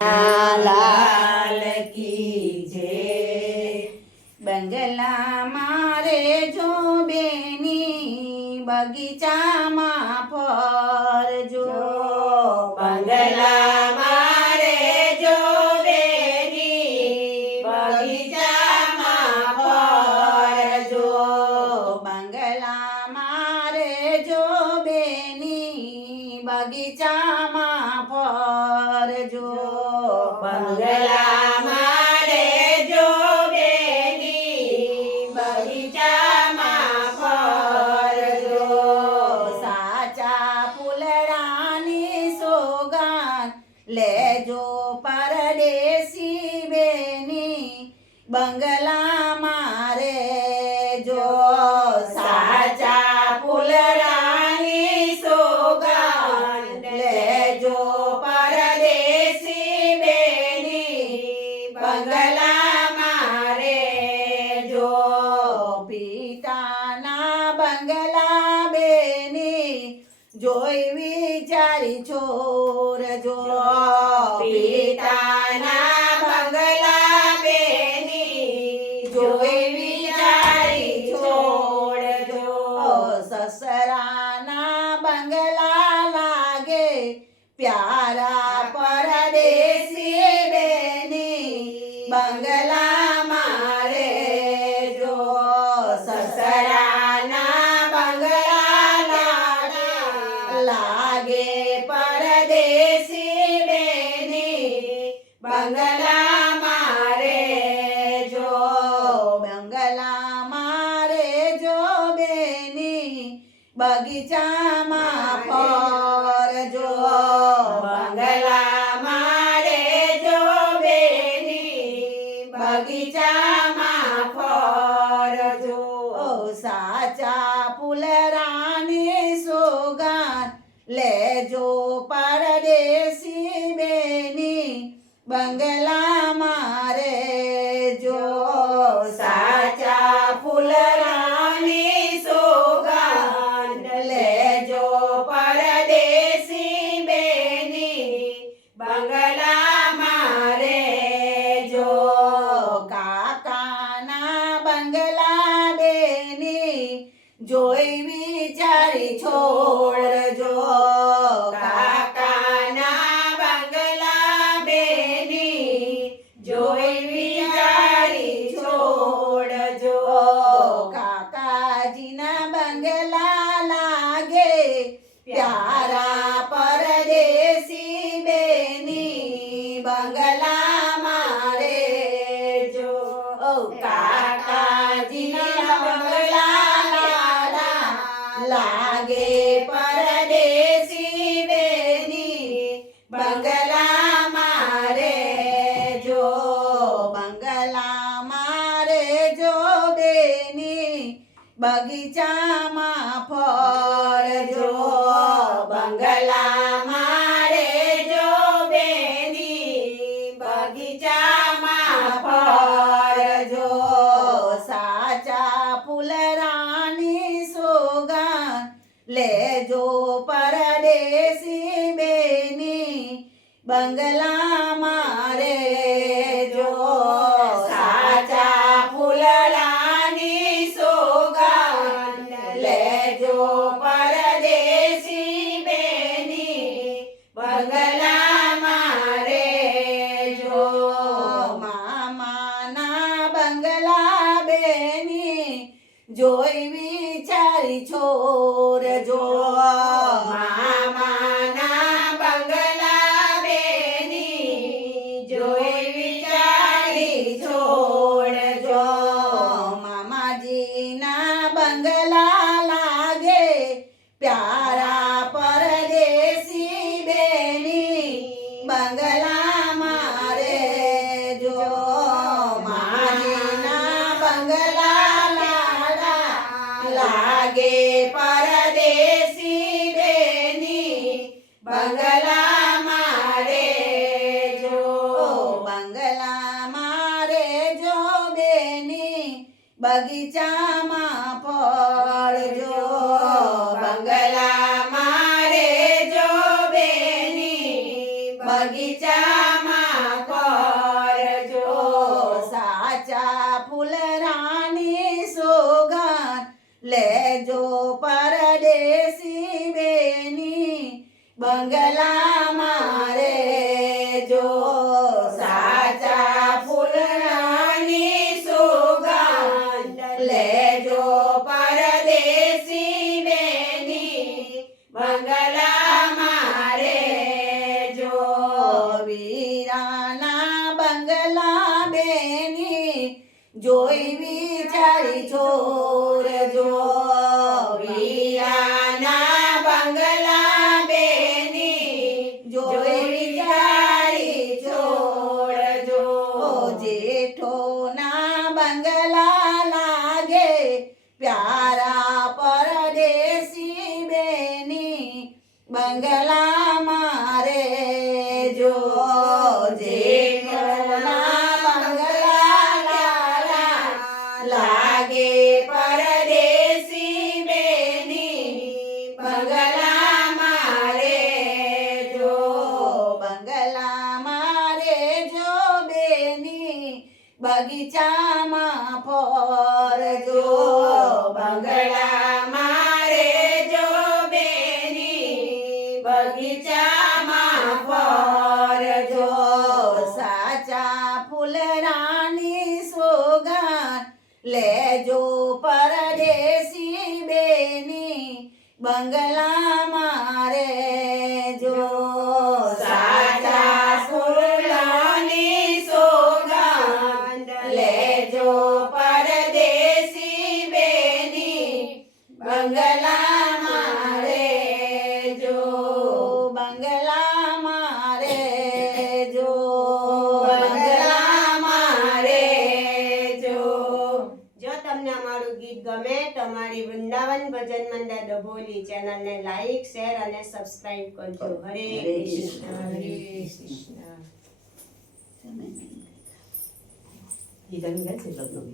લાલ કી જય। બંગલા મારે જો બેની બગીચામાં ફરજો। બંગલા મારે જો બેની બગીચામાં ફરજો। બંગલા મારે જો બેની બગીચામાં ફરજો। બંગલા મારે જો બેની બગીચામાં ફરજો। સાચા ફૂલડાની સોગાન લેજો પરદેશી બેની બંગલા મારે જો। સાચા ફૂલડાની સોગંદ લેજો પરદેશી બેની બંગલા મારે જો। પિતાના બંગલા બેની જોઈ વિચારી છોરજો। પિતાના બંગલા બેની જોઈ વિચારી છોડજો। સસરાના બંગલા લાગે પ્યારા પરદેશી બેની બંગલા મારે જો। સસરાના બંગલા લાગે પરદેશી બેની બંગલા મારે જો। બંગલા મારે જો બેની બગીચામાં ફરજો। બંગલા મારે જો બેની બગીચામાં ફરજો। સાચા ફૂલરાની સોગાન લેજો પરદેશી બેની બંગલા મારે જો। સાચા ફૂલરાની સોગંદ લેજો પરદેશી બેની બંગલા મારે જો। કાકાના બંગલા બેની જોઈ વિચારી છોડજો। કાકાના બંગલા બેની જોઈ વિચારી છોડજો। કાકાજીના બંગલા લાગે પ્યારા પરદેશી બેની બંગલા મારે જો। કાકાજીના બંગલા લાગે પરદેશી બેની બંગલા મારે જો। બંગલા મારે જો બેની બગીચામાં ફરજો। બંગલા મારે જો બેની બગીચામાં ફરજો। સાચા ફૂલરાની સોગાન લેજો પરદેશી બેની બંગલા મારે જો। સાચા ફૂલડાની સોગંદ લેજો પરદેશી બેની બંગલા મારે જો। મામાના બંગલા બેની જોઈ વિચારી છોરજો। મામાના બંગલા બેની જોઈ વિચારી છોડજો। મામાજીના બંગલા લાગે પ્યારા પરદેશી બેની બંગલા મારે જો। મામાજીના બંગલા લાગે પરદેશી બેની બંગલા મારે જો। બંગલા મારે જો બેની બગીચામાં ફરજો। બંગલા મારે જો બેની બગીચામાં જો સાચા ફૂલની સુગંધ લેજો પરદેશી બેની બંગલામાં રેજો. વીરાના બંગલા બેની જોઈ વિચારી છોડજો. વીરાના બંગલા બેની જોઈ વિચારી છોડજો. જેઠોના બંગલા લાગે પ્યારા પરદેશી બેની બંગલામાં રેજો. જેઠોના બંગલા લાગે પરદેશી બેની બંગલામાં રેજો. બંગલામાં રેજો બેની બગીચામાં ફરજો. બંગલામાં રેજો બેની બગીચામાં ફરજો. સાચા ફૂલરાની સોગંદ લેજો પરદેશી બેની બંગલામાં રેજો. સાચા ફૂલોની સોગંદ લેજો પરદેશી બેની બંગલામાં રેજો. બંગલામાં રેજો. બંગલામાં રેજો. જો તમને અમારું ગીત ગમે તો અમારી વૃંદાવન ભજન મંડળ ડભોલી ચેનલને લાઈક શેર અને સબસ્ક્રાઇબ કરજો. હરે કૃષ્ણ હરે કૃષ્ણ. તમે ગીત ગાય છે લગ્ન